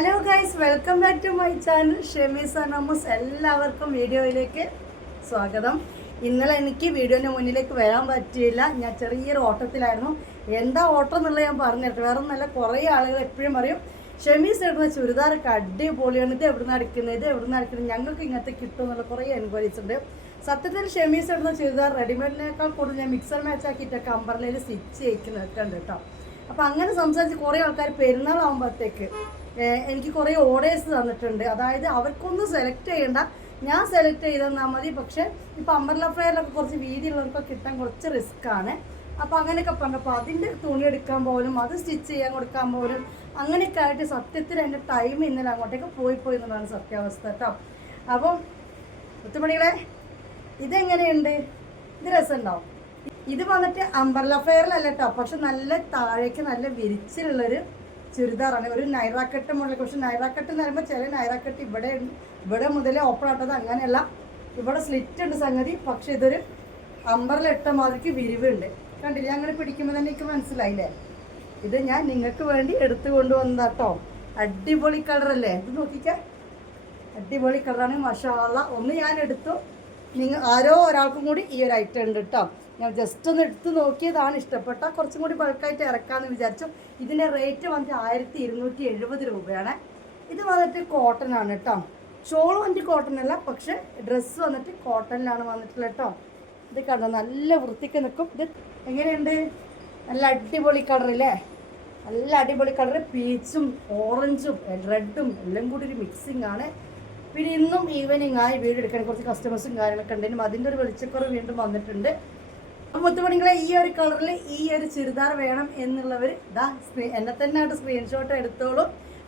Hello guys, welcome back to my channel Shemees Namoos. എല്ലാവർക്കും വീഡിയോയിലേക്ക് സ്വാഗതം. ഇന്നലെ എനിക്ക് വീഡിയോൻ്റെ മുന്നിലേക്ക് വരാൻ പറ്റിയില്ല. ഞാൻ ചെറിയൊരു ഓട്ടത്തിലായിരുന്നു. എന്താ ഓട്ടം എന്നുള്ളത് ഞാൻ പറഞ്ഞിട്ട് വേറെ നല്ല കുറേ ആളുകൾ എപ്പോഴും പറയും ഷെമീസ് ഇടുന്ന ചുരിദാറൊക്കെ അടിപൊളിയാണ്, ഇത് എവിടുന്ന് അടിക്കുന്നത്, ഞങ്ങൾക്ക് ഇങ്ങനത്തെ കിട്ടും എന്നുള്ള കുറേ എൻക്വയറീസ് ഉണ്ട്. സത്യത്തിൽ ഷെമീസ് ഇടുന്ന ചുരിദാർ റെഡിമെയ്ഡിനേക്കാൾ കൂടുതൽ ഞാൻ മിക്സർ മാച്ച് ആക്കിയിട്ടൊക്കെ അമ്പർലയിൽ സ്റ്റിച്ച് ചെയ്യിക്കുന്നൊക്കെ ഉണ്ട് കേട്ടോ. അപ്പോൾ അങ്ങനെ സംസാരിച്ച് കുറേ ആൾക്കാർ പെരുന്നാളാകുമ്പോഴത്തേക്ക് എനിക്ക് കുറേ ഓർഡേഴ്സ് തന്നിട്ടുണ്ട്. അതായത് അവർക്കൊന്നും സെലക്ട് ചെയ്യണ്ട, ഞാൻ സെലക്ട് ചെയ്തെന്നാൽ മതി. പക്ഷേ ഇപ്പോൾ അംബ്രല്ല ഫ്ലെയറിലൊക്കെ കുറച്ച് വീതിയുള്ളവർക്കൊക്കെ കിട്ടാൻ കുറച്ച് റിസ്ക്കാണ്. അപ്പോൾ അങ്ങനെയൊക്കെ പറഞ്ഞപ്പോൾ അതിൻ്റെ തുണി എടുക്കാൻ പോലും അത് സ്റ്റിച്ച് ചെയ്യാൻ കൊടുക്കാൻ പോലും അങ്ങനെയൊക്കെ ആയിട്ട് സത്യത്തിൽ എൻ്റെ ടൈം ഇന്നലെ അങ്ങോട്ടേക്ക് പോയി എന്നുള്ളതാണ് സത്യാവസ്ഥ കേട്ടോ. അപ്പം മുത്തുമണികളെ, ഇതെങ്ങനെയുണ്ട്? ഇത് രസമുണ്ടാവും. ഇത് വന്നിട്ട് അംബ്രല്ല ഫ്ലെയറിലല്ല കേട്ടോ, പക്ഷെ നല്ല താഴേക്ക് നല്ല വിരിച്ചിലുള്ളൊരു ചുരിദാറാണ്. ഒരു നൈറാക്കട്ട് മുകളിൽ, പക്ഷെ നൈറാക്കട്ട് എന്ന് പറയുമ്പോൾ ചില നൈറാക്കട്ട് ഇവിടെ മുതലേ ഓപ്പൺ ആട്ടത് അങ്ങനെയല്ല, ഇവിടെ സ്ലിറ്റ് ഉണ്ട് സംഗതി. പക്ഷെ ഇതൊരു അംബ്രല്ല ഇട്ട മാതിരിക്ക് വിരിവുണ്ട്. കണ്ടില്ല? അങ്ങനെ പിടിക്കുമ്പോൾ തന്നെ എനിക്ക് മനസ്സിലായില്ലേ? ഇത് ഞാൻ നിങ്ങൾക്ക് വേണ്ടി എടുത്തു കൊണ്ടുവന്നതാട്ടോ. അടിപൊളി കളറല്ലേ? ഇത് നോക്കിക്കേ, അടിപൊളി കളറാണ്. മാഷാ അല്ലാ. ഒന്ന് ഞാൻ എടുത്തു, ആരോ ഒരാൾക്കും കൂടി ഈ ഒരു ഐറ്റം ഉണ്ട് കേട്ടോ. ഞാൻ ജസ്റ്റ് ഒന്ന് എടുത്ത് നോക്കിയതാണ്, ഇഷ്ടപ്പെട്ട കുറച്ചും കൂടി ബൾക്കായിട്ട് ഇറക്കാമെന്ന് വിചാരിച്ചു. ഇതിൻ്റെ റേറ്റ് വന്നിട്ട് 1270 രൂപയാണ്. ഇത് വന്നിട്ട് കോട്ടൺ ആണ് കേട്ടോ. ഷോൾ വന്നിട്ട് കോട്ടൺ അല്ല, പക്ഷെ ഡ്രസ്സ് വന്നിട്ട് കോട്ടണിലാണ് വന്നിട്ടുള്ളത് കേട്ടോ. ഇത് കണ്ടോ, നല്ല വൃത്തിക്ക് നിൽക്കും. ഇത് എങ്ങനെയുണ്ട്? നല്ല അടിപൊളി കളറില്ലേ? നല്ല അടിപൊളി കളർ. പീച്ചും ഓറഞ്ചും റെഡും എല്ലാം കൂടി ഒരു മിക്സിംഗ് ആണ്. പിന്നെ ഇന്നും ഈവനിങ് ആയി വീഡിയോ എടുക്കാൻ കുറച്ച് കസ്റ്റമേഴ്സും കാര്യങ്ങളൊക്കെ ഉണ്ടെങ്കിലും അതിൻ്റെ ഒരു വെളിച്ചക്കുറവ് വീണ്ടും വന്നിട്ടുണ്ട്. മുത്തുമണികളെ, ഈ ഒരു കളറിൽ ഈ ഒരു ചുരിദാർ വേണം എന്നുള്ളവർ ഇതാ എന്നെ തന്നെ ആയിട്ട് സ്ക്രീൻഷോട്ട് എടുത്തോളൂ.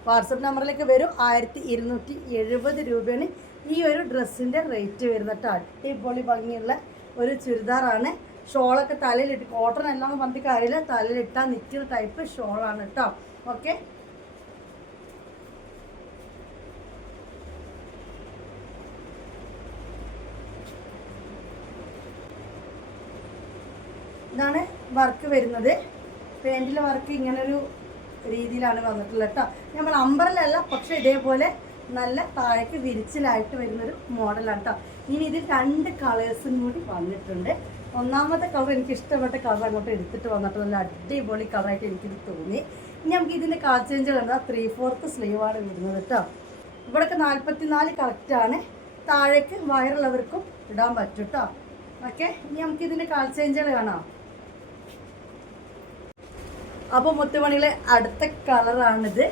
വാട്സപ്പ് നമ്പറിലേക്ക് വരും. 1270 രൂപയാണ് ഈ ഒരു ഡ്രസ്സിൻ്റെ റേറ്റ് വരുന്നത്. അടിപൊളി ഭംഗിയുള്ള ഒരു ചുരിദാറാണ്. ഷോളൊക്കെ തലയിലിട്ട്, കോട്ടൺ എല്ലാം പറഞ്ഞിട്ട് കാര്യമില്ല, തലയിലിട്ടാൽ നിൽക്കുന്ന ടൈപ്പ് ഷോളാണ് കേട്ടോ. ഓക്കെ, ഇതാണ് വർക്ക് വരുന്നത്. പാൻറ്റിലെ വർക്ക് ഇങ്ങനൊരു രീതിയിലാണ് വന്നിട്ടുള്ളത് കേട്ടോ. നമ്മൾ അംബ്രല്ല, പക്ഷേ ഇതേപോലെ നല്ല താഴേക്ക് വിരിച്ചിലായിട്ട് വരുന്നൊരു മോഡലാണ് കേട്ടോ. ഇനി ഇതിൽ 2 കളേഴ്സും കൂടി വന്നിട്ടുണ്ട്. ഒന്നാമത്തെ കളർ എനിക്ക് ഇഷ്ടപ്പെട്ട കളർ അങ്ങോട്ട് എടുത്തിട്ട് വന്നിട്ട് നല്ല അടിപൊളി കളറായിട്ട് എനിക്കിത് തോന്നി. ഇനി നമുക്ക് ഇതിൻ്റെ കളർ ചേഞ്ച് കണ്ടാൽ 3/4 സ്ലീവാണ് വരുന്നത് കേട്ടോ. ഇവിടെയൊക്കെ 44 കറക്റ്റാണ്. താഴേക്ക് വയറുള്ളവർക്കും ഇടാൻ പറ്റും കേട്ടോ. ഓക്കെ, ഇനി നമുക്ക് ഇതിൻ്റെ കളർ ചേഞ്ചുകൾ കാണാം. അപ്പോൾ മുത്തുമണികളെ, അടുത്ത കളറാണിത്.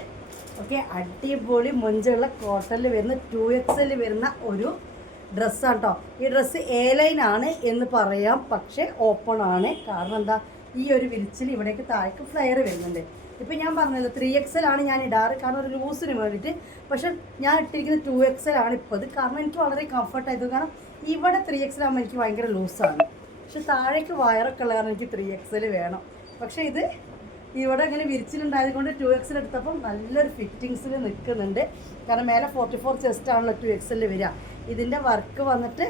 ഓക്കെ, അടിപൊളി മൊഞ്ചുള്ള കോട്ടണിൽ വരുന്ന 2XL വരുന്ന ഒരു ഡ്രസ്സാണ് കേട്ടോ. ഈ ഡ്രസ്സ് A-ലൈൻ ആണ് എന്ന് പറയാം, പക്ഷേ ഓപ്പൺ ആണ്. കാരണം എന്താ, ഈ ഒരു വിരിച്ചിൽ ഇവിടേക്ക് താഴേക്ക് ഫ്ലെയർ വരുന്നുണ്ട്. ഇപ്പം ഞാൻ പറഞ്ഞല്ലോ 3XL ആണ് ഞാൻ ഇടാറ്, കാരണം ഒരു ലൂസിന് വേണ്ടിയിട്ട്. പക്ഷെ ഞാൻ ഇട്ടിരിക്കുന്നത് 2XL ആണ് ഇപ്പോൾ. ഇത് കാരണം എനിക്ക് വളരെ കംഫർട്ടായത്, കാരണം ഇവിടെ 3XL ആകുമ്പോൾ എനിക്ക് ഭയങ്കര ലൂസാണ്. പക്ഷെ താഴേക്ക് വയറൊക്കെ ഉള്ള കാരണം എനിക്ക് 3XL വേണം. പക്ഷേ ഇത് ഇവിടെ ഇങ്ങനെ വിരിച്ചിലുണ്ടായത് കൊണ്ട് 2XL എടുത്തപ്പം നല്ലൊരു ഫിറ്റിങ്സിൽ നിൽക്കുന്നുണ്ട്. കാരണം മേലെ 44 ചെസ്റ്റ് ആണല്ലോ 2XL വരിക. ഇതിൻ്റെ വർക്ക് വന്നിട്ട്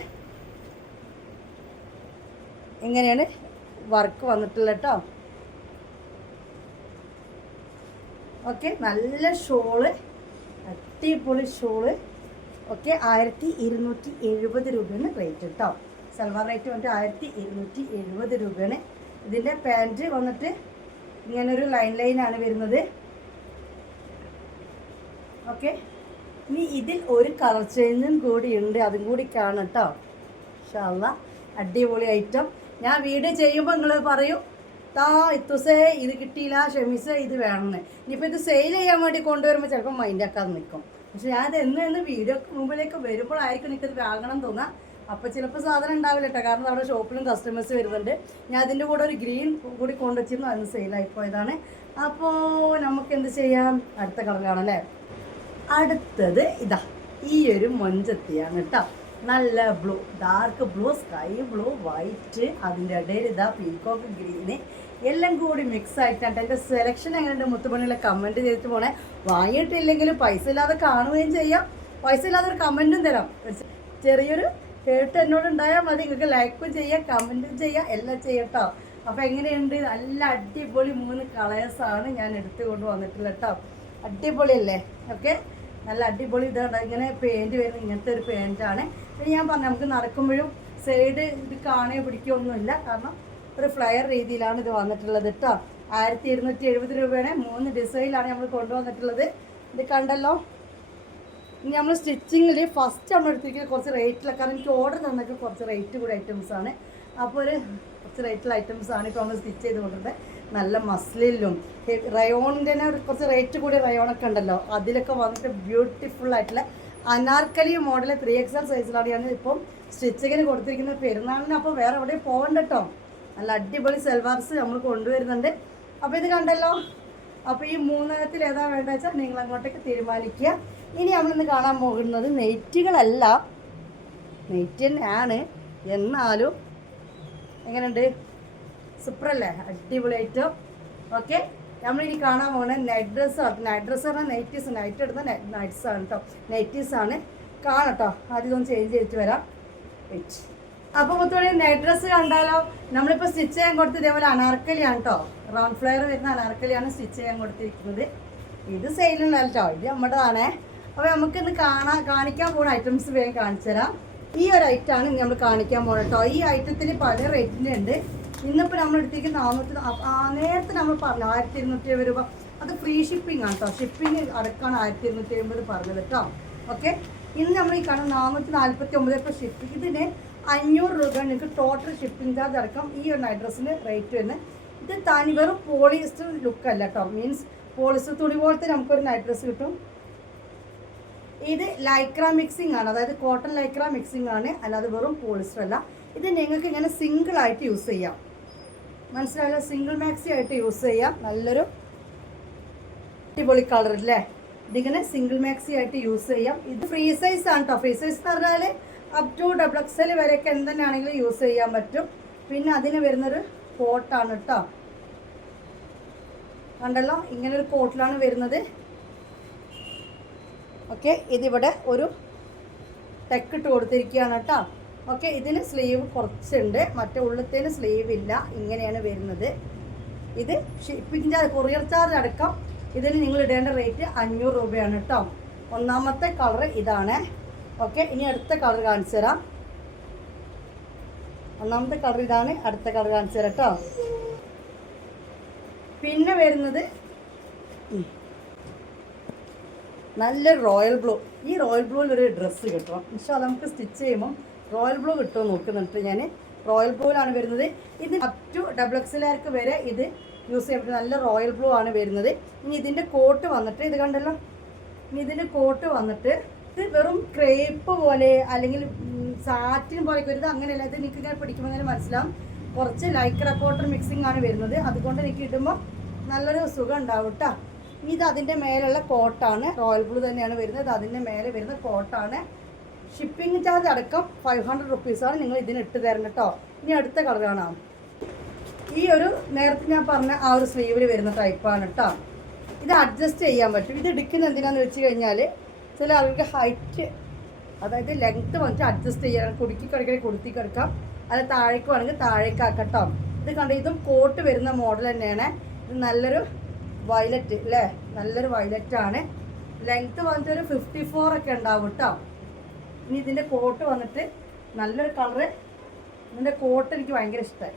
എങ്ങനെയാണ് വർക്ക് വന്നിട്ടുള്ളത് കേട്ടോ. ഓക്കെ, നല്ല ഷോള്, അടിപൊളി ഷോള്. ഓക്കെ, 1270 രൂപയാണ് റേറ്റ് കേട്ടോ. സൽവാർ റേറ്റ് വന്നിട്ട് 1270 രൂപയാണ്. ഇതിൻ്റെ പാൻറ്റ് വന്നിട്ട് ഇങ്ങനൊരു ലൈനാണ് വരുന്നത്. ഓക്കെ, ഇനി ഇതിൽ ഒരു കളർ ചേഞ്ചും കൂടി ഉണ്ട്, അതും കൂടി കാണാം കേട്ടോ. ഇൻഷാ അല്ലാ, അടിപൊളി ഐറ്റം. ഞാൻ വീഡിയോ ചെയ്യുമ്പോൾ നിങ്ങൾ പറയും ഇത്തുസേ ഇത് കിട്ടിയില്ല, ഷെമീസ് ഇത് വേണമെന്ന്. ഇനിയിപ്പോൾ ഇത് സെയിൽ ചെയ്യാൻ വേണ്ടി കൊണ്ടുവരുമ്പോൾ ചിലപ്പോൾ മൈൻഡാക്കാതെ നിൽക്കും. പക്ഷെ ഞാനത് എന്ന് വീഡിയോ മുമ്പിലേക്ക് വരുമ്പോഴായിരിക്കും എനിക്കത് വാങ്ങണം തോന്നുക. അപ്പോൾ ചിലപ്പോൾ സാധനം ഉണ്ടാവില്ല കേട്ടോ, കാരണം അവിടെ ഷോപ്പിലും കസ്റ്റമേഴ്സ് വരുന്നുണ്ട്. ഞാൻ അതിൻ്റെ കൂടെ ഒരു ഗ്രീൻ കൂടി കൊണ്ടുവച്ചിരുന്നു, അതിന് സെയിലായിപ്പോയതാണ്. അപ്പോൾ നമുക്ക് എന്ത് ചെയ്യാം, അടുത്ത കളർ കാണാം അല്ലേ? അടുത്തത് ഇതാ ഈ ഒരു മൊഞ്ചത്തിയാണ് കേട്ടോ. നല്ല blue, dark blue, sky blue, white, അതിൻ്റെ ഇടയിൽ ഇതാ പീക്കോക്ക് ഗ്രീന്, എല്ലാം കൂടി മിക്സ് ആയിട്ടാണ്. എൻ്റെ സെലക്ഷൻ എങ്ങനെയുണ്ട് മുത്തുമണികളെ കമൻറ്റ് ചെയ്തിട്ട് പോണേ. വാങ്ങിയിട്ടില്ലെങ്കിലും പൈസ ഇല്ലാതെ കാണുകയും ചെയ്യാം, പൈസ ഇല്ലാതെ ഒരു കമൻറ്റും തരാം. ചെറിയൊരു കേട്ട് എന്നോട് ഉണ്ടായാൽ മതി. നിങ്ങൾക്ക് ലൈക്കും ചെയ്യാം, കമൻറ്റും ചെയ്യാം, എല്ലാം ചെയ്യട്ടോ. അപ്പോൾ എങ്ങനെയുണ്ട്? നല്ല അടിപൊളി 3 കളേഴ്സാണ് ഞാൻ എടുത്തു കൊണ്ട് വന്നിട്ടുള്ളത് കേട്ടോ. അടിപൊളിയല്ലേ? ഓക്കെ, നല്ല അടിപൊളി ഇതാണ്. ഇങ്ങനെ പെയിൻറ്റ് വരുന്നത് ഇങ്ങനത്തെ ഒരു പെയിൻറ്റാണ്. പിന്നെ ഞാൻ പറഞ്ഞു നമുക്ക് നടക്കുമ്പോഴും സൈഡ് ഇത് കാണുകയോ പിടിക്കുകയൊന്നുമില്ല, കാരണം ഒരു ഫ്ലയർ രീതിയിലാണ് ഇത് വന്നിട്ടുള്ളത് കേട്ടോ. 1270 രൂപയാണ്. 3 ഡിസൈനിലാണ് നമ്മൾ കൊണ്ടുവന്നിട്ടുള്ളത്. ഇത് കണ്ടല്ലോ. ഇനി നമ്മൾ സ്റ്റിച്ചിങ്ങിൽ ഫസ്റ്റ് നമ്മൾ എടുത്തിരിക്കുന്നത് കുറച്ച് റേറ്റിലാണ്, കാരണം എനിക്ക് ഓർഡർ തന്നൊക്കെ കുറച്ച് റേറ്റ് കൂടി ഐറ്റംസാണ്. അപ്പോൾ കുറച്ച് റേറ്റുള്ള ഐറ്റംസാണ് ഇപ്പോൾ നമ്മൾ സ്റ്റിച്ച് ചെയ്ത് കൊണ്ടിരുന്നത്. നല്ല മസ്ലിലും റയോണിൻ്റെ തന്നെ കുറച്ച് റേറ്റ് കൂടിയ റയോണൊക്കെ ഉണ്ടല്ലോ, അതിലൊക്കെ വന്നിട്ട് ബ്യൂട്ടിഫുൾ ആയിട്ടുള്ള അനാർക്കലി മോഡൽ 3XL സൈസിലാണ് ഞാൻ ഇപ്പം സ്റ്റിച്ചിങ്ങിന് കൊടുത്തിരിക്കുന്നത്. പെരുന്നാളിന് അപ്പോൾ വേറെ എവിടെയും പോകണ്ട കേട്ടോ. നല്ല അടിപൊളി സെൽവാർസ് നമ്മൾ കൊണ്ടുവരുന്നുണ്ട്. അപ്പോൾ ഇത് കണ്ടല്ലോ. അപ്പോൾ ഈ 3 ഏതാ വേണ്ടത് വെച്ചാൽ നിങ്ങൾ അങ്ങോട്ടേക്ക് തീരുമാനിക്കുക. ഇനി നമ്മളിന്ന് കാണാൻ പോകുന്നത് നെയ്റ്റുകളല്ല, നെയ്റ്റ് തന്നെയാണ്, എന്നാലും എങ്ങനെയുണ്ട്? സൂപ്പറല്ലേ? അടിപൊളിയായിട്ട്. ഓക്കെ, നമ്മളിനി കാണാൻ പോകുന്നത് നൈറ്റ് ഡ്രസ്സാണ്. നൈറ്റ് ഡ്രസ്സ് പറഞ്ഞാൽ നൈറ്റീസ്, നൈറ്റ് എടുത്ത നൈറ്റ്സാണ് കേട്ടോ, നൈറ്റീസാണ്. കാണട്ടോ, ആദ്യം ഒന്ന് ചേഞ്ച് ചെയ്തിട്ട് വരാം. അപ്പോൾ മൊത്തം നൈറ്റ് ഡ്രസ്സ് കണ്ടാലോ. നമ്മളിപ്പോൾ സ്റ്റിച്ച് ചെയ്യാൻ കൊടുത്ത് ഇതേപോലെ അനാർക്കലിയാണ് കേട്ടോ, റൗണ്ട് ഫ്ലെയർ വരുന്ന അനാർക്കലിയാണ് സ്റ്റിച്ച് ചെയ്യാൻ കൊടുത്തിരിക്കുന്നത്. ഇത് സെയിലുള്ള കേട്ടോ, ഇത് നമ്മുടേതാണേ. അപ്പോൾ നമുക്കിന്ന് കാണിക്കാൻ പോകുന്ന ഐറ്റംസ് വേഗം കാണിച്ചു തരാം. ഈ ഒരു ഐറ്റമാണ് നമ്മൾ കാണിക്കാൻ പോകുന്നത് കേട്ടോ. ഈ ഐറ്റത്തിൽ പല റേറ്റിൻ്റെ ഉണ്ട്. ഇന്നിപ്പോൾ നമ്മൾ എടുത്തേക്ക് 400, നേരത്തെ നമ്മൾ പറഞ്ഞു 1270 രൂപ. അത് ഫ്രീ ഷിപ്പിംഗ് ആണ് കേട്ടോ, ഷിപ്പിംഗ് അടക്കമാണ് 1270 പറഞ്ഞത് കേട്ടോ. ഓക്കെ, ഇന്ന് നമ്മൾ ഈ കാണുന്ന 449 ഇപ്പോൾ ഷിപ്പിംഗ്. ഇതിന് 500 രൂപ നിങ്ങൾക്ക് ടോട്ടൽ ഷിപ്പിംഗ് ചാർജ് അടക്കം ഈ ഒരു നൈറ്റ് ഡ്രസ്സിന് റേറ്റ് വരുന്നത്. ഇത് തനി വെറും പോളിസ്റ്റർ ലുക്കല്ല കേട്ടോ, മീൻസ് പോളിസ്റ്റർ തുണി പോലത്തെ നമുക്കൊരു നൈറ്റ് ഡ്രസ്സ് കിട്ടും. ഇത് ലൈക്ര മിക്സിംഗ് ആണ്, അതായത് കോട്ടൺ ലൈക്ര മിക്സിംഗ് ആണ്, അല്ലാതെ വെറും പോളിസ്റ്റർ അല്ല. ഇത് നിങ്ങൾക്ക് ഇങ്ങനെ സിംഗിൾ ആയിട്ട് യൂസ് ചെയ്യാം, മനസ്സിലായല്ലോ? സിംഗിൾ മാക്സി ആയിട്ട് യൂസ് ചെയ്യാം. നല്ലൊരു അടിപൊളി കളർ അല്ലേ? ഇതിങ്ങനെ സിംഗിൾ മാക്സി ആയിട്ട് യൂസ് ചെയ്യാം. ഇത് ഫ്രീ സൈസ് ആണ് കേട്ടോ. ഫ്രീ സൈസ് എന്ന് പറഞ്ഞാൽ അപ് ടു XXL വരെയൊക്കെ എന്തെന്നാണെങ്കിലും യൂസ് ചെയ്യാൻ പറ്റും. പിന്നെ അതിന് വരുന്നൊരു കോട്ടാണ് കേട്ടോ, കണ്ടല്ലോ, ഇങ്ങനൊരു കോട്ടിലാണ് വരുന്നത്. ഓക്കെ, ഇതിവിടെ ഒരു ടെക്ക് ഇട്ട് കൊടുത്തിരിക്കുകയാണ് കേട്ടോ. ഓക്കെ, ഇതിന് സ്ലീവ് കുറച്ചുണ്ട്, മറ്റേ ഉള്ളത്തേന് സ്ലീവ് ഇല്ല. ഇങ്ങനെയാണ് വരുന്നത്. ഇത് ഷിപ്പിംഗ് ചാർജ്, കൊറിയർ ചാർജ് അടക്കം ഇതിന് നിങ്ങൾ ഇടേണ്ട റേറ്റ് 500 രൂപയാണ് കേട്ടോ. ഒന്നാമത്തെ കളർ ഇതാണ്. ഓക്കെ, ഇനി അടുത്ത കളർ കാണിച്ചു തരാം. ഒന്നാമത്തെ കളർ ഇതാണ്, അടുത്ത കളർ കാണിച്ചു തരാം കേട്ടോ. പിന്നെ വരുന്നത് നല്ലൊരു റോയൽ ബ്ലൂ. ഈ റോയൽ ബ്ലൂവിൽ ഒരു ഡ്രസ്സ് കിട്ടണം. പക്ഷേ അത് നമുക്ക് സ്റ്റിച്ച് ചെയ്യുമ്പം റോയൽ ബ്ലൂ കിട്ടുമോ നോക്കുന്നുണ്ട് ഞാൻ. റോയൽ ബ്ലൂവിലാണ് വരുന്നത്. ഇത് അപ് ടു XXL വരെ ഇത് യൂസ് ചെയ്യാൻ പറ്റും. നല്ല റോയൽ ബ്ലൂ ആണ് വരുന്നത്. ഇനി ഇതിൻ്റെ കോട്ട് വന്നിട്ട് ഇത് കണ്ടല്ലോ, ഇനി ഇതിൻ്റെ കോട്ട് വന്നിട്ട് ഇത് വെറും ക്രേപ്പ് പോലെ അല്ലെങ്കിൽ സാറ്റിൻ പോലെയൊക്കെ വരുന്നത് അങ്ങനെയല്ല. ഇത് എനിക്ക് ഇങ്ങനെ പിടിക്കുമ്പോൾ തന്നെ മനസ്സിലാവും കുറച്ച് ലൈക്ര കോട്ടൺ മിക്സിംഗ് ആണ് വരുന്നത്. അതുകൊണ്ട് എനിക്ക് ഇടുമ്പോൾ നല്ലൊരു സുഖം ഉണ്ടാവും കേട്ടോ. ഇത് അതിൻ്റെ മേലുള്ള കോട്ടാണ്, റോയൽ ബ്ലൂ തന്നെയാണ് വരുന്നത്. അതിൻ്റെ മേലെ വരുന്ന കോട്ടാണ്. ഷിപ്പിംഗ് ചാർജ് അടക്കം 500 റുപ്പീസാണ് നിങ്ങൾ ഇതിന് ഇട്ട് തരണം കേട്ടോ. ഇനി അടുത്ത കളർ കാണാം. ഈ ഒരു നേരത്തെ ഞാൻ പറഞ്ഞ ആ ഒരു സ്ലീവിൽ വരുന്ന ടൈപ്പാണ് കേട്ടോ. ഇത് അഡ്ജസ്റ്റ് ചെയ്യാൻ പറ്റും. ഇത് എടുക്കുന്ന എന്തിനാന്ന് വെച്ച് കഴിഞ്ഞാൽ ചില ആൾക്ക് ഹൈറ്റ്, അതായത് ലെങ്ത്ത് വന്നിട്ട് അഡ്ജസ്റ്റ് ചെയ്യാൻ, കുടുക്കി കിടക്കണേ കുടുത്തി കിടക്കാം, അല്ല താഴേക്ക് വേണമെങ്കിൽ താഴേക്കാക്കാം കേട്ടോ. ഇത് കണ്ട, ഇതും കോട്ട് വരുന്ന മോഡൽ തന്നെയാണ്. ഇത് നല്ലൊരു വയലറ്റ് അല്ലേ, നല്ലൊരു വയലറ്റാണ്. ലെങ്ത്ത് വന്നിട്ട് ഒരു 54 ഒക്കെ ഉണ്ടാവും കേട്ടോ. ഇനി ഇതിൻ്റെ കോട്ട് വന്നിട്ട് നല്ലൊരു കളറ്. ഇതിൻ്റെ കോട്ട് എനിക്ക് ഭയങ്കര ഇഷ്ടമായി,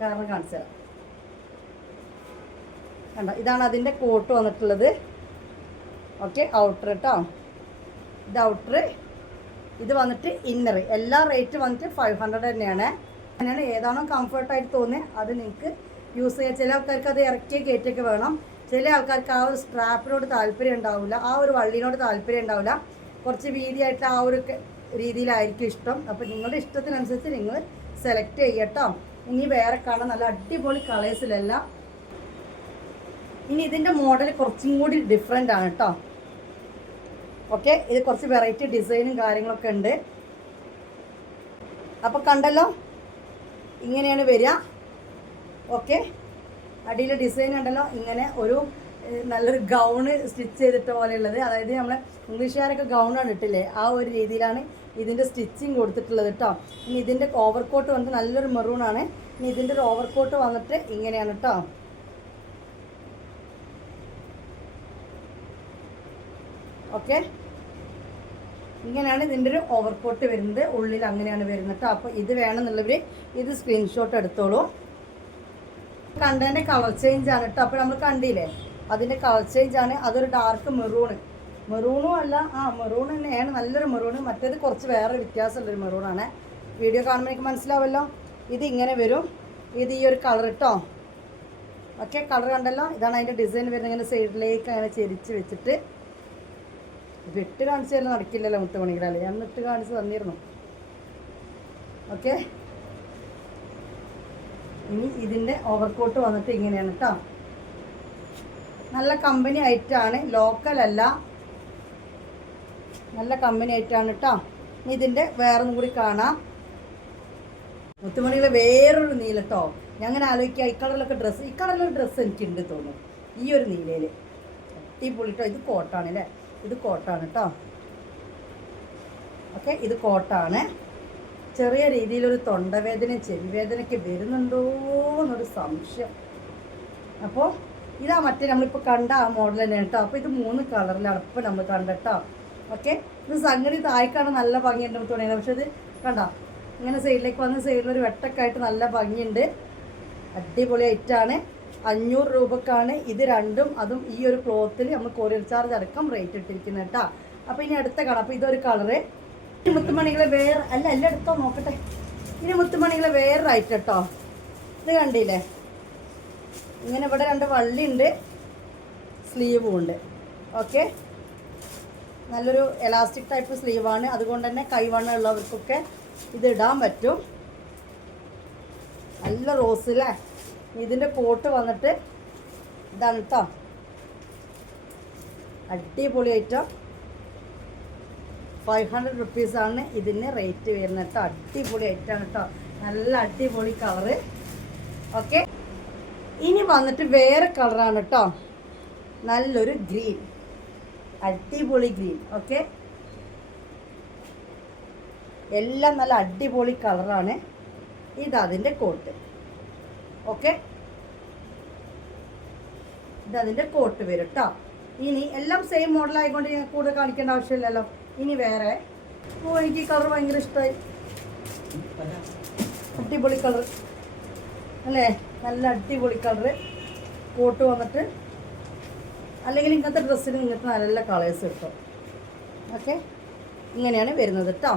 കാരണം കാണിച്ചു തരാം. കണ്ടോ, ഇതാണ് അതിൻ്റെ കോട്ട് വന്നിട്ടുള്ളത്. ഓക്കെ, ഔട്ടർ കേട്ടോ, ഇത് ഔട്ടർ. ഇത് വന്നിട്ട് ഇന്നർ. എല്ലാ റേറ്റ് വന്നിട്ട് 500 തന്നെയാണ്. അങ്ങനെയാണ് ഏതാണോ കംഫർട്ടായിട്ട് തോന്നുന്നത് അത് നിങ്ങൾക്ക് യൂസ് ചെയ്യാം. ചില ആൾക്കാർക്ക് അത് ഇറക്കിയ കയറ്റൊക്കെ വേണം. ചില ആൾക്കാർക്ക് ആ ഒരു സ്ട്രാപ്പിനോട് താല്പര്യം ഉണ്ടാവില്ല, ആ ഒരു വള്ളിനോട് താല്പര്യം ഉണ്ടാവില്ല. കുറച്ച് വീതിയായിട്ട് ആ ഒരു രീതിയിലായിരിക്കും ഇഷ്ടം. അപ്പോൾ നിങ്ങളുടെ ഇഷ്ടത്തിനനുസരിച്ച് നിങ്ങൾ സെലക്ട് ചെയ്യട്ടോ. ഇനി വേറെ കാണാൻ നല്ല അടിപൊളി കളേഴ്സിലെല്ലാം. ഇനി ഇതിൻ്റെ മോഡൽ കുറച്ചും കൂടി ഡിഫറെൻ്റ് ആണ് കേട്ടോ. ഓക്കെ, ഇത് കുറച്ച് വെറൈറ്റി ഡിസൈനും കാര്യങ്ങളൊക്കെ ഉണ്ട്. അപ്പോൾ കണ്ടല്ലോ, ഇങ്ങനെയാണ് വരിക. ഓക്കെ, അടിയിൽ ഡിസൈൻ ഉണ്ടല്ലോ, ഇങ്ങനെ ഒരു നല്ലൊരു ഗൗണ് സ്റ്റിച്ച് ചെയ്തിട്ട പോലെയുള്ളത്. അതായത് നമ്മൾ ഇംഗ്ലീഷുകാരൊക്കെ ഗൗണാണ് ഇട്ടില്ലേ, ആ ഒരു രീതിയിലാണ് ഇതിൻ്റെ സ്റ്റിച്ചിങ് കൊടുത്തിട്ടുള്ളത് കേട്ടോ. ഇനി ഇതിൻ്റെ ഓവർകോട്ട് വന്നിട്ട് നല്ലൊരു മെറൂണാണ്. ഇനി ഇതിൻ്റെ ഒരു ഓവർകോട്ട് വന്നിട്ട് ഇങ്ങനെയാണ് കേട്ടോ. ഓക്കെ, ഇങ്ങനെയാണ് ഇതിൻ്റെ ഒരു ഓവർകോട്ട് വരുന്നത്. ഉള്ളിൽ അങ്ങനെയാണ് വരുന്നത് കേട്ടോ. അപ്പോൾ ഇത് വേണമെന്നുള്ളവർ ഇത് സ്ക്രീൻഷോട്ട് എടുത്തോളൂ. കണ്ടതിൻ്റെ കളർ ചേഞ്ച് ആണ് കേട്ടോ. അപ്പോൾ നമ്മൾ കണ്ടില്ലേ, അതിൻ്റെ കളർ ചേഞ്ച് ആണ്. അതൊരു ഡാർക്ക് മെറൂണും അല്ല, മെറൂൺ തന്നെയാണ്, നല്ലൊരു മെറൂണ്. മറ്റേത് കുറച്ച് വേറെ വ്യത്യാസമുള്ളൊരു മെറൂണാണ്. വീഡിയോ കാണുമ്പോൾ എനിക്ക് മനസ്സിലാവല്ലോ. ഇത് ഇങ്ങനെ വരും, ഇത് ഈ ഒരു കളർ കേട്ടോ. ഓക്കെ, കളർ കണ്ടല്ലോ. ഇതാണ് അതിൻ്റെ ഡിസൈൻ വരുന്നത്. ഇങ്ങനെ സൈഡിലേക്ക് അങ്ങനെ ചെരിച്ച് വെച്ചിട്ട് ഇട്ട് കാണിച്ചു തരുന്ന നടക്കില്ലല്ലോ മുത്തുമണികളല്ലേ, ഞാൻ ഇട്ട് കാണിച്ച് തന്നിരുന്നു. ഓക്കെ, ഇനി ഇതിൻ്റെ ഓവർകോട്ട് വന്നിട്ട് ഇങ്ങനെയാണ് കേട്ടോ. നല്ല കമ്പനി ഐറ്റാണ്, ലോക്കലല്ല, നല്ല കമ്പനി ഐറ്റാണ് കേട്ടോ. ഇനി ഇതിൻ്റെ വേറൊന്നും കൂടി കാണാം. മുത്തുമണികളെ വേറൊരു നീല കേട്ടോ. ഞാൻ അങ്ങനെ ആലോചിക്കുക, ഈ കളറിലൊരു ഡ്രസ്സ് എനിക്കുണ്ട് തോന്നുന്നു. ഈ ഒരു നീലയിൽ അടിപൊളി കേട്ടോ. ഇത് കോട്ടാണ് അല്ലേ, ഇത് കോട്ടാണ് കേട്ടോ. ഓക്കെ, ഇത് കോട്ടാണ്. ചെറിയ രീതിയിലൊരു തൊണ്ടവേദനയും ചെവിവേദനയൊക്കെ വരുന്നുണ്ടോ എന്നൊരു സംശയം. അപ്പോൾ ഇതാ മറ്റേ നമ്മളിപ്പോൾ കണ്ട ആ മോഡൽ തന്നെയാണ് കേട്ടോ. അപ്പോൾ ഇത് 3 കളറിലാണ് ഇപ്പോൾ നമ്മൾ കണ്ടോ. ഓക്കെ, ഇത് സംഗതി തായ്ക്കാണ്, നല്ല ഭംഗിയുണ്ട് തുടങ്ങിയത്. പക്ഷെ ഇത് കണ്ടോ, ഇങ്ങനെ സൈഡിലേക്ക് വന്ന് സൈഡിലൊരു വെട്ടൊക്കെ ആയിട്ട് നല്ല ഭംഗിയുണ്ട്. അടിപൊളി ഐറ്റാണ്. 500 രൂപക്കാണ് ഇത് രണ്ടും. അതും ഈ ഒരു ക്ലോത്തിൽ നമ്മൾ കൊറിയർ ചാർജ് അടക്കം റേറ്റ് ഇട്ടിരിക്കുന്നത് കേട്ടോ. അപ്പോൾ ഇനി അടുത്ത കളർ. അപ്പോൾ ഇതൊരു കളറ്. മുത്തുമണികളെ വേറെ എല്ലാം എടുത്തോ നോക്കട്ടെ. ഇനി മുത്തുമണികളെ വേറെ ഐറ്റം കേട്ടോ. ഇത് കണ്ടില്ലേ, ഇങ്ങനെ ഇവിടെ 2 വള്ളിയുണ്ട്, സ്ലീവും ഉണ്ട്. ഓക്കെ, നല്ലൊരു എലാസ്റ്റിക് ടൈപ്പ് സ്ലീവാണ്. അതുകൊണ്ട് തന്നെ കൈവണ്ണം ഉള്ളവർക്കൊക്കെ ഇത് ഇടാൻ പറ്റും. നല്ല റോസ് അല്ലേ. ഇതിൻ്റെ കോട്ട് വന്നിട്ട് ഇതാണ് കേട്ടോ. അടിപൊളി ഐറ്റം. 500 റുപ്പീസാണ് ഇതിന് റേറ്റ് വരുന്നത് കേട്ടോ. അടിപൊളി ഐറ്റമാണ് കേട്ടോ. നല്ല അടിപൊളി കളറ്. ഓക്കെ, ഇനി വന്നിട്ട് വേറെ കളറാണ് കേട്ടോ. നല്ലൊരു ഗ്രീൻ, അടിപൊളി ഗ്രീൻ. ഓക്കെ, എല്ലാം നല്ല അടിപൊളി കളറാണ്. ഇതതിൻ്റെ കോട്ട്. ഓക്കെ, ഇതതിൻ്റെ കോട്ട് വരും കേട്ടോ. ഇനി എല്ലാം സെയിം മോഡലായിക്കൊണ്ട് ഞാൻ കൂടുതൽ കാണിക്കേണ്ട ആവശ്യമില്ലല്ലോ. ഇനി വേറെ, എനിക്ക് ഈ കളർ ഭയങ്കര ഇഷ്ടമായി. അടിപൊളി കളർ അല്ലേ, നല്ല അടിപൊളി കളറ്. കോട്ട് വന്നിട്ട് അല്ലെങ്കിൽ ഇങ്ങനത്തെ ഡ്രസ്സിന് നിങ്ങൾക്ക് നല്ല കളേഴ്സ് കിട്ടും. ഓക്കെ, ഇങ്ങനെയാണ് വരുന്നത് കേട്ടോ.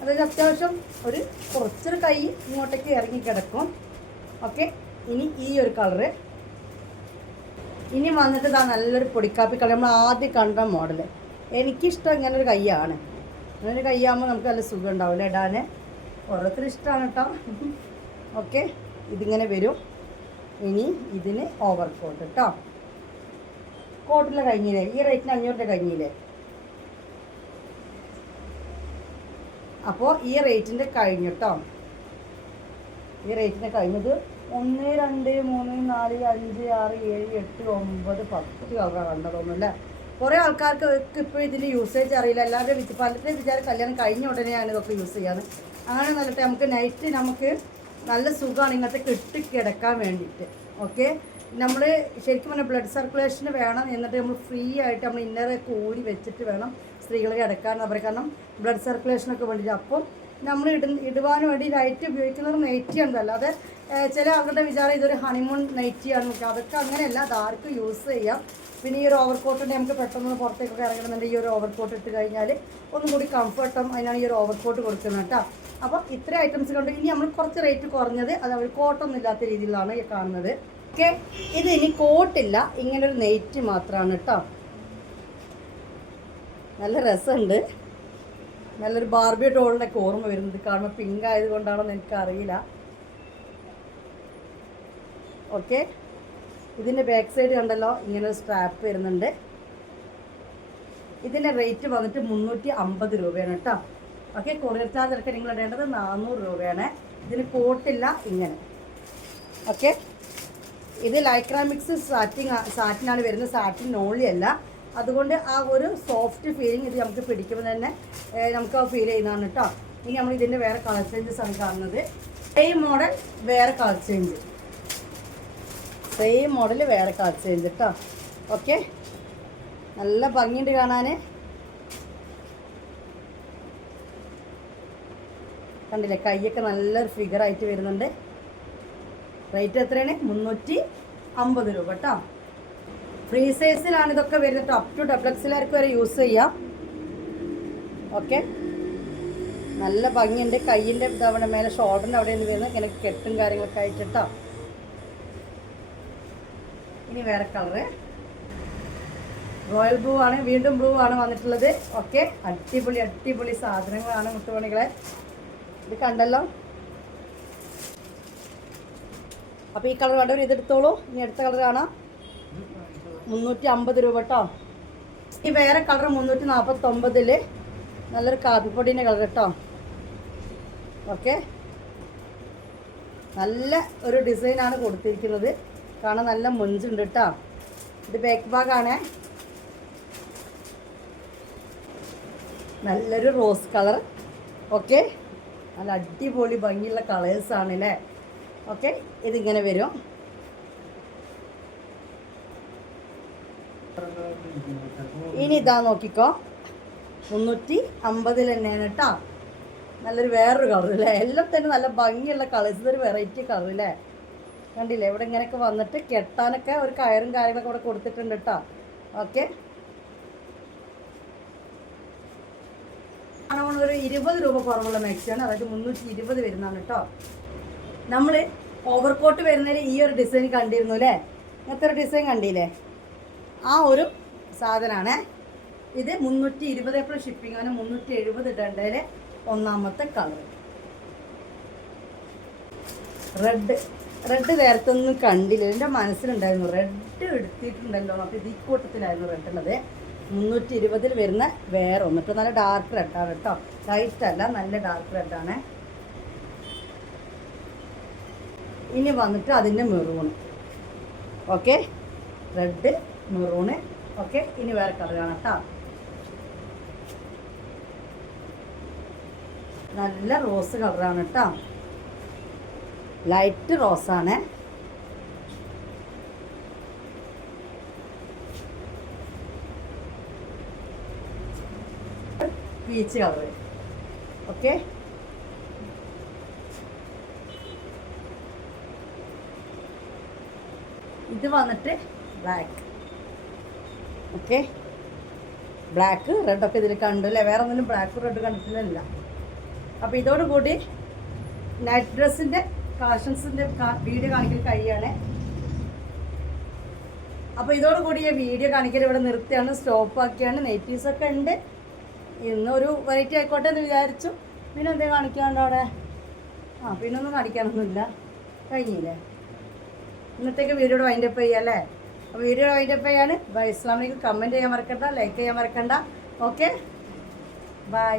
അതായത് അത്യാവശ്യം കുറച്ചൊരു കൈ ഇങ്ങോട്ടേക്ക് ഇറങ്ങി കിടക്കും. ഓക്കെ, ഇനി ഈ ഒരു കളറ്. ഇനി വന്നിട്ട് ഇതാ നല്ലൊരു പൊടിക്കാപ്പി കളർ. നമ്മൾ ആദ്യം കണ്ട മോഡൽ. എനിക്കിഷ്ടം ഇങ്ങനൊരു കൈയാണ്. അങ്ങനൊരു കൈയാകുമ്പോൾ നമുക്ക് നല്ല സുഖം ഉണ്ടാവില്ല ഇടാൻ. ഓരോരുത്തരും ഇഷ്ടമാണ് കേട്ടോ. ഓക്കെ, ഇതിങ്ങനെ വരും. ഇനി ഇതിന് ഓവർ കോട്ട് കേട്ടോ. കോട്ടിൽ കഴിഞ്ഞില്ലേ, ഈ റേറ്റിന് 500 രൂപ കഴിഞ്ഞില്ലേ. അപ്പോൾ ഈ റേറ്റിൻ്റെ കഴിഞ്ഞു കേട്ടോ. ഈ റേറ്റിന് കഴിഞ്ഞത് 1 2 3 4 5 6 7 8 9 10 കളറാണ് കണ്ടതൊന്നും അല്ലേ. കുറേ ആൾക്കാർക്ക് ഇപ്പോൾ ഇതിൻ്റെ യൂസേജ് അറിയില്ല. എല്ലാവരുടെ പലരുടെയും വിചാരം കല്യാണം കഴിഞ്ഞ ഉടനെയാണ് ഇതൊക്കെ യൂസ് ചെയ്യാറ്. അങ്ങനെ നല്ലട്ട് നമുക്ക് നൈറ്റ് നമുക്ക് നല്ല സുഖമാണ് ഇങ്ങനത്തെ കിടക്കാൻ വേണ്ടിയിട്ട്. ഓക്കെ, നമ്മൾ ശരിക്കും പറഞ്ഞാൽ ബ്ലഡ് സർക്കുലേഷന് വേണം. എന്നിട്ട് നമ്മൾ ഫ്രീ ആയിട്ട് നമ്മൾ ഇന്നറൊക്കെ ഊരി വെച്ചിട്ട് വേണം സ്ത്രീകൾ കിടക്കാൻ പറയും. കാരണം ബ്ലഡ് സർക്കുലേഷനൊക്കെ വേണ്ടിയിട്ട്. അപ്പം നമ്മൾ ഇടുവാൻ വേണ്ടി നൈറ്റ് ഉപയോഗിക്കുന്നത് നൈറ്റിയാണ്. അല്ലാതെ ചില ആളുകളുടെ വിചാരം ഇതൊരു ഹണിമൂൺ നൈറ്റിയാണ്. അതൊക്കെ അങ്ങനെയല്ല, അതാർക്കും യൂസ് ചെയ്യാം. പിന്നെ ഈ ഒരു ഓവർകോട്ടുണ്ട് നമുക്ക് പെട്ടെന്ന് പുറത്തേക്കൊക്കെ ഇറങ്ങണമെന്നുണ്ടെങ്കിൽ ഈ ഒരു ഓവർകോട്ട് ഇട്ട് കഴിഞ്ഞാൽ ഒന്നും കൂടി കംഫർട്ടും. അതിനാണ് ഈ ഒരു ഓവർകോട്ട് കൊടുക്കുന്നത് കേട്ടോ. അപ്പോൾ ഇത്ര ഐറ്റംസ് കണ്ട് ഇനി നമ്മൾ കുറച്ച് റേറ്റ് കുറഞ്ഞത്, അത് അവർ കോട്ടൊന്നും ഇല്ലാത്ത രീതിയിലാണ് ഈ കാണുന്നത്. ഓക്കെ, ഇത് ഇനി കോട്ടില്ല, ഇങ്ങനൊരു നെയ്റ്റ് മാത്രമാണ് കേട്ടോ. നല്ല രസമുണ്ട്. നല്ലൊരു ബാർബി ഡോളിനൊക്കെ ഓർമ്മ വരുന്നത് കാണുമ്പോൾ. പിങ്ക് ആയതുകൊണ്ടാണെന്ന് എനിക്കറിയില്ല. ഓക്കെ, ഇതിൻ്റെ ബാക്ക് സൈഡ് കണ്ടല്ലോ, ഇങ്ങനെ ഒരു സ്ട്രാപ്പ് വരുന്നുണ്ട്. ഇതിൻ്റെ റേറ്റ് വന്നിട്ട് 350 രൂപയാണ് കേട്ടോ. ഓക്കെ, കൊറിയർ ചാർജ് ഒക്കെ നിങ്ങൾ ഇടേണ്ടത് 400 രൂപയാണ്. ഇതിന് കോട്ടില്ല, ഇങ്ങനെ. ഓക്കെ, ഇത് ലൈക്ര മിക്സ് സാറ്റിനാണ് വരുന്നത്, സാറ്റിൻ ഓൺലി അല്ല. അതുകൊണ്ട് ആ ഒരു സോഫ്റ്റ് ഫീലിംഗ് ഇത് നമുക്ക് പിടിക്കുമ്പോൾ തന്നെ നമുക്ക് ആ ഫീൽ ചെയ്യുന്നതാണ് കേട്ടോ. ഇനി നമ്മൾ ഇതിൻ്റെ വേറെ കളർ ചേഞ്ചസ് ആണ് കാണുന്നത്. സെയിം മോഡൽ വേറെ കളർ ചേഞ്ച്, സെയിം മോഡൽ വേറെ കളർ ചേഞ്ച് കേട്ടോ. ഓക്കെ, നല്ല ഭംഗിയുണ്ട് കാണാൻ. കണ്ടില്ലേ, കൈയൊക്കെ നല്ലൊരു ഫിഗറായിട്ട് വരുന്നുണ്ട്. റേറ്റ് എത്രയാണ്? 350 രൂപ കേട്ടോ. ഫ്രീ സൈസിലാണ് ഇതൊക്കെ വരുന്നത്. അപ് ടു ഡബിൾ എക്സിലാർക്ക് വരെ യൂസ് ചെയ്യാം. ഓക്കെ, നല്ല ഭംഗിയുണ്ട്. കയ്യിൻ്റെ അവിടെ മേലെ ഷോൾഡറിൻ്റെ അവിടെ നിന്ന് വരുന്നത് ഇങ്ങനെ കെട്ടും കാര്യങ്ങളൊക്കെ ആയിട്ടോ. ഇനി വേറെ കളറ് റോയൽ ബ്ലൂ ആണ്. വീണ്ടും ബ്ലൂ ആണ് വന്നിട്ടുള്ളത്. ഓക്കെ, അടിപൊളി അടിപൊളി സാധനങ്ങളാണ് മുത്തുമണികളെ. ഇത് കണ്ടല്ലോ. അപ്പോൾ ഈ കളർ കണ്ടവർ ഇതെടുത്തോളൂ. ഇനി അടുത്ത കളർ കാണാം. 350 രൂപ കേട്ടോ. ഈ വേറെ കളർ 349 നല്ലൊരു കാപ്പിപ്പൊടീൻ്റെ കളർ കേട്ടോ. ഓക്കെ, നല്ല ഒരു ഡിസൈനാണ് കൊടുത്തിരിക്കുന്നത്. കാണാൻ നല്ല മൊഞ്ചുണ്ട് കേട്ടോ. ഇത് ബാക്ക് ഭാഗമാണ്. നല്ലൊരു റോസ് കളർ. ഓക്കെ, നല്ല അടിപൊളി ഭംഗിയുള്ള കളേഴ്സാണ് അല്ലേ. ഓക്കെ, ഇതിങ്ങനെ വരും. ഇനി ഇതാ നോക്കിക്കോ, 350 തന്നെയാണ് കേട്ടോ. നല്ലൊരു വേറൊരു കളർ അല്ലേ. എല്ലാം തന്നെ നല്ല ഭംഗിയുള്ള കളേഴ്സ്. ഇതൊരു വെറൈറ്റി കളർ അല്ലേ. കണ്ടില്ലേ, ഇവിടെ ഇങ്ങനെയൊക്കെ വന്നിട്ട് കെട്ടാനൊക്കെ ഒരു കയറും കാര്യങ്ങളൊക്കെ ഇവിടെ കൊടുത്തിട്ടുണ്ട് കേട്ടോ. ഓക്കെ, ഒരു 20 രൂപ കുറവുള്ള മാക്സിയാണ്. അതായത് 320 വരുന്നതാണ് കേട്ടോ. നമ്മൾ ഓവർകോട്ട് വരുന്നതിൽ ഈ ഒരു ഡിസൈൻ കണ്ടിരുന്നു അല്ലേ. ഇങ്ങനത്തെ ഒരു ഡിസൈൻ കണ്ടില്ലേ, ആ ഒരു സാധനമാണ് ഇത്. 320 എപ്പോഴും ഷിപ്പിംഗ് ആണ്. 370 ഇടേണ്ടതിൽ ഒന്നാമത്തെ കളർ റെഡ് നേരത്തൊന്നും കണ്ടില്ല. എൻ്റെ മനസ്സിലുണ്ടായിരുന്നു റെഡ് എടുത്തിട്ടുണ്ടല്ലോ. അപ്പോൾ ഇത് ഈ കൂട്ടത്തിലായിരുന്നു റെഡ് ഉള്ളത്. 320 വരുന്ന വേറെ ഒന്ന്. ഇപ്പോൾ നല്ല ഡാർക്ക് റെഡാണ് കേട്ടോ. ലൈറ്റ് അല്ല, നല്ല ഡാർക്ക് റെഡാണ്. ഇനി വന്നിട്ട് അതിൻ്റെ maroon. Okay, red maroon. Okay, ഇനി വേറെ കളർ കാണാം കേട്ടോ. നല്ല റോസ് കളറാണ് കേട്ടോ. ലൈറ്റ് റോസാണ്. Peach colour. ഓക്കെ, ഇത് വന്നിട്ട് ബ്ലാക്ക്. ഓക്കെ, ബ്ലാക്ക് റെഡൊക്കെ ഇതിൽ കണ്ടു അല്ലേ. വേറെ ഒന്നിനും ബ്ലാക്ക് റെഡ് കണ്ടിട്ടില്ല. അപ്പോൾ ഇതോടുകൂടി നൈറ്റ് ഡ്രസ്സിൻ്റെ കളക്ഷൻസിൻ്റെ വീഡിയോ കാണിക്കൽ കഴിയാണ്. അപ്പോൾ ഇതോടുകൂടി ഈ വീഡിയോ കാണിക്കൽ ഇവിടെ നിർത്തിയാണ്, സ്റ്റോപ്പാക്കിയാണ്. നൈറ്റീസൊക്കെ ഉണ്ട്. ഇന്നൊരു വെറൈറ്റി ആയിക്കോട്ടെ എന്ന് വിചാരിച്ചു. പിന്നെ എന്തെങ്കിലും കാണിക്കാണ്ടോ അവിടെ? പിന്നെ ഒന്നും കാണിക്കാനൊന്നുമില്ല, കഴിഞ്ഞില്ലേ. ഇന്നത്തേക്ക് വീഡിയോയുടെ വൈൻഡപ്പ് ചെയ്യാല്ലേ. അപ്പോൾ വീഡിയോയുടെ വൈൻഡപ്പ് ചെയ്യാണ്. ബൈ. ഇസ്ലാമിലേക്ക് കമൻറ്റ് ചെയ്യാൻ മറക്കണ്ട, ലൈക്ക് ചെയ്യാൻ മറക്കണ്ട. Okay, by.